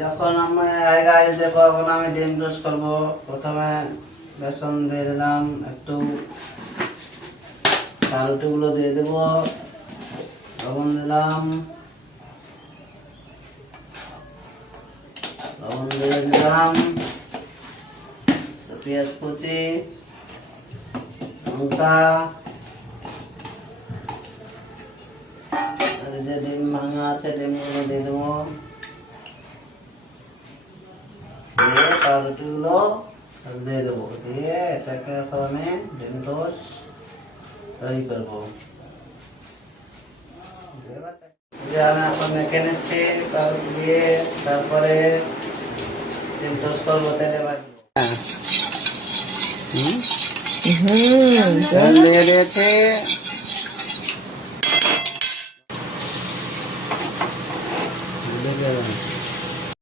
যখন আমি রাইস দেবো তখন আমি ডিম টোস্ট করবো। প্রথমে বেসন দিয়ে দিলাম, একটু পাউরুটিগুলো দিয়ে দেবো, লবণ দিলাম, লবণ দিয়ে দিলাম, পেঁয়াজ কুচি, লঙ্কা, আর যে ডিম ভাঙা আছে ডিমগুলো দিয়ে দেবো, দিয়ে পাউরুটিগুলো দিয়ে দেবো, দিয়ে এটাকে এখন আমি ডিম টোস্ট তৈরি করবো। যে আমি এখন মেখে নিচ্ছি পাউরুটি দিয়ে, তারপরে ডিম টোস্ট করবো তেলে ভাজবো। তেল দিয়ে দিয়েছি,